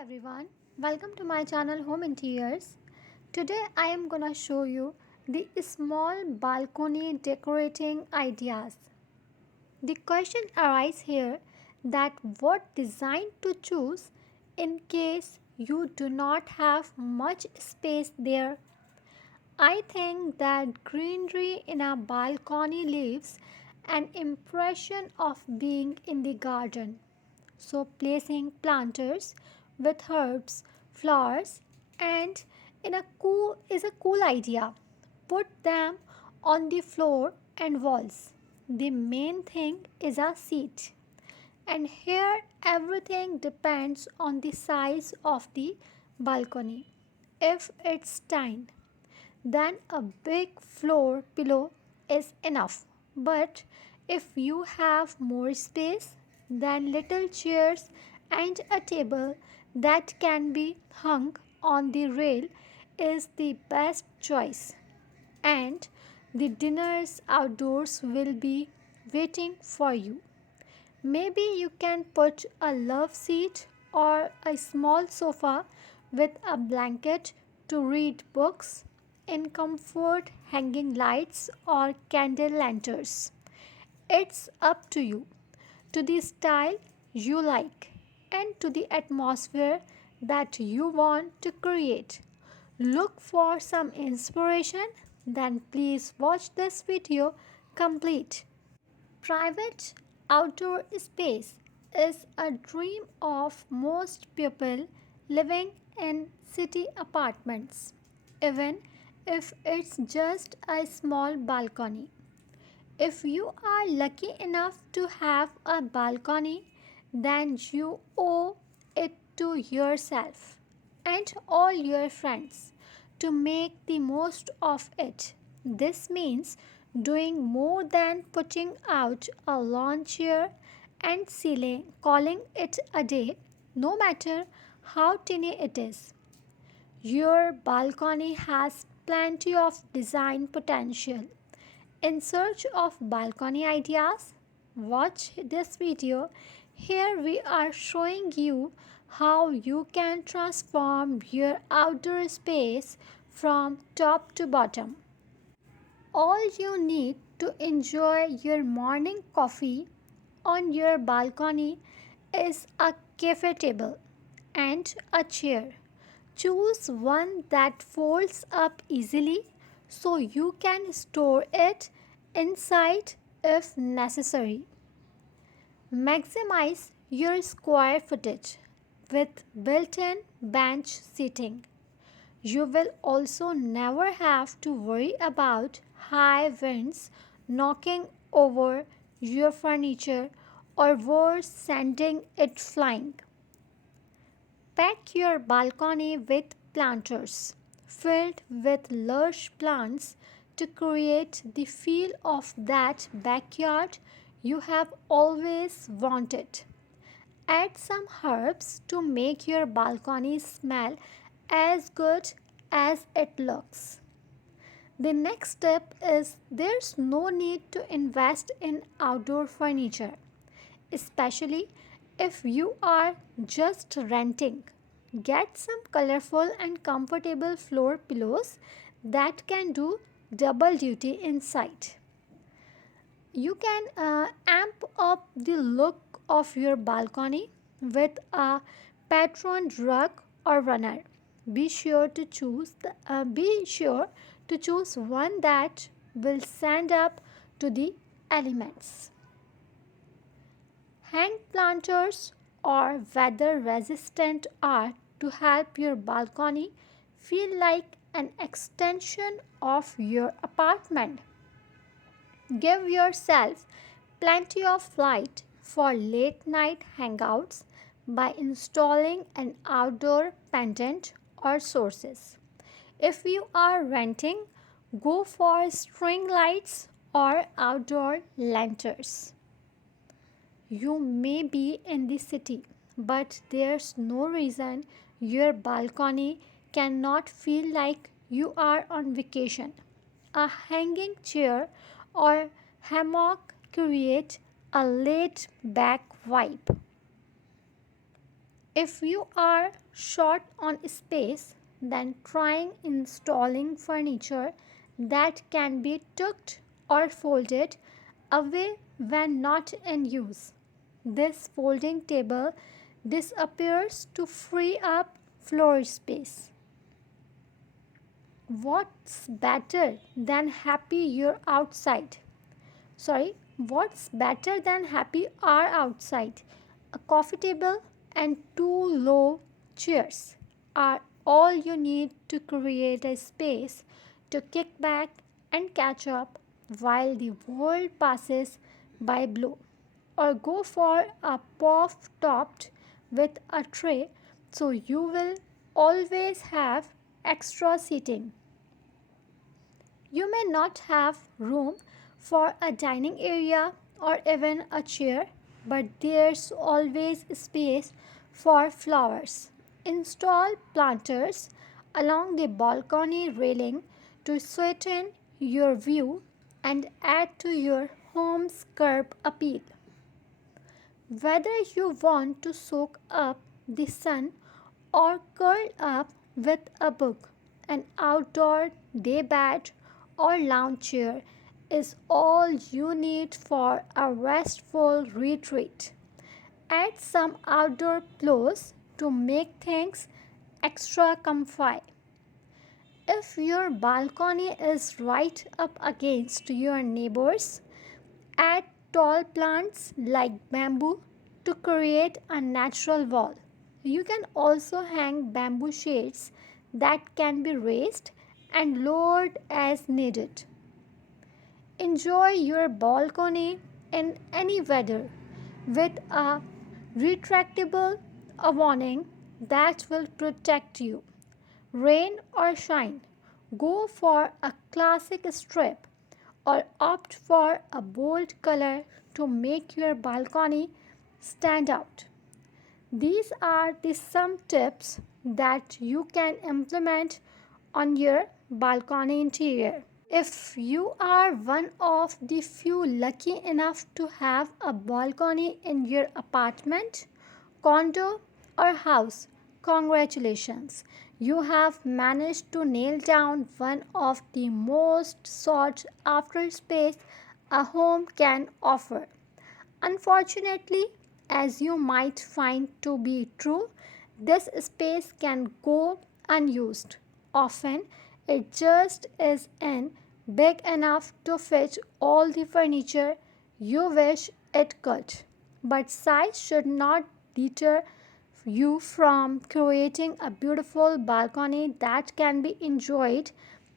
everyone, welcome to my channel Home Interiors. Today I am gonna show you the small balcony decorating ideas. The question arises here that what design to choose in case you do not have much space there. I think that greenery in a balcony leaves an impression of being in the garden. So, placing planters with herbs, flowers, and in a cool is a cool idea. Put them on the floor and walls. The main thing is a seat. And here everything depends on the size of the balcony. If it's tiny, then a big floor pillow is enough. But if you have more space, then little chairs and a table that can be hung on the rail is the best choice. And the dinners outdoors will be waiting for you. Maybe you can put a love seat or a small sofa with a blanket to read books in comfort, hanging lights or candle lanterns. It's up to you, to the style you like, and to the atmosphere that you want to create. Look for some inspiration, then please watch this video complete. Private outdoor space is a dream of most people living in city apartments, even if it's just a small balcony. If you are lucky enough to have a balcony, then you owe it to yourself and all your friends to make the most of it. This means doing more than putting out a lawn chair and calling it a day, no matter how tiny it is. Your balcony has plenty of design potential. In search of balcony ideas? Watch this video. Here we are showing you how you can transform your outdoor space from top to bottom. All you need to enjoy your morning coffee on your balcony is a cafe table and a chair. Choose one that folds up easily so you can store it inside if necessary. Maximize your square footage with built in bench seating. You will also never have to worry about high winds knocking over your furniture or worse, sending it flying. Pack your balcony with planters filled with lush plants to create the feel of that backyard you have always wanted. Add some herbs to make your balcony smell as good as it looks. The next step is there's no need to invest in outdoor furniture, especially if you are just renting. Get some colorful and comfortable floor pillows that can do double duty inside. You can amp up the look of your balcony with a patterned rug or runner. Be sure to choose one that will stand up to the elements. Hang planters or weather resistant art to help your balcony feel like an extension of your apartment. Give yourself plenty of light for late night hangouts by installing an outdoor pendant or sources. If you are renting, go for string lights or outdoor lanterns. You may be in the city, but there's no reason your balcony cannot feel like you are on vacation. A hanging chair or hammock create a laid back vibe. If you are short on space, then trying installing furniture that can be tucked or folded away when not in use. This folding table disappears to free up floor space. What's better than happy you're outside? What's better than happy are outside? A coffee table and two low chairs are all you need to create a space to kick back and catch up while the world passes by below. Or go for a puff topped with a tray so you will always have extra seating. You may not have room for a dining area or even a chair, but there's always space for flowers. Install planters along the balcony railing to sweeten your view and add to your home's curb appeal. Whether you want to soak up the sun or curl up with a book, an outdoor daybed or lounge chair is all you need for a restful retreat. Add some outdoor pillows to make things extra comfy. If your balcony is right up against your neighbors, add tall plants like bamboo to create a natural wall. You can also hang bamboo shades that can be raised and lowered as needed. Enjoy your balcony in any weather with a retractable awning that will protect you. Rain or shine, go for a classic strip or opt for a bold color to make your balcony stand out. These are the some tips that you can implement on your balcony interior. If you are one of the few lucky enough to have a balcony in your apartment, condo, or house, congratulations! You have managed to nail down one of the most sought after space a home can offer. Unfortunately, as you might find to be true, this space can go unused. Often, it just isn't big enough to fit all the furniture you wish it could. But size should not deter you from creating a beautiful balcony that can be enjoyed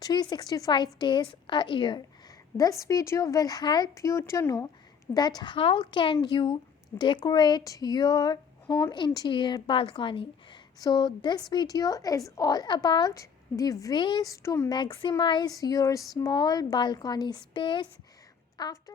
365 days a year. This video will help you to know that how can you decorate your home interior balcony. So this video is all about the ways to maximize your small balcony space. After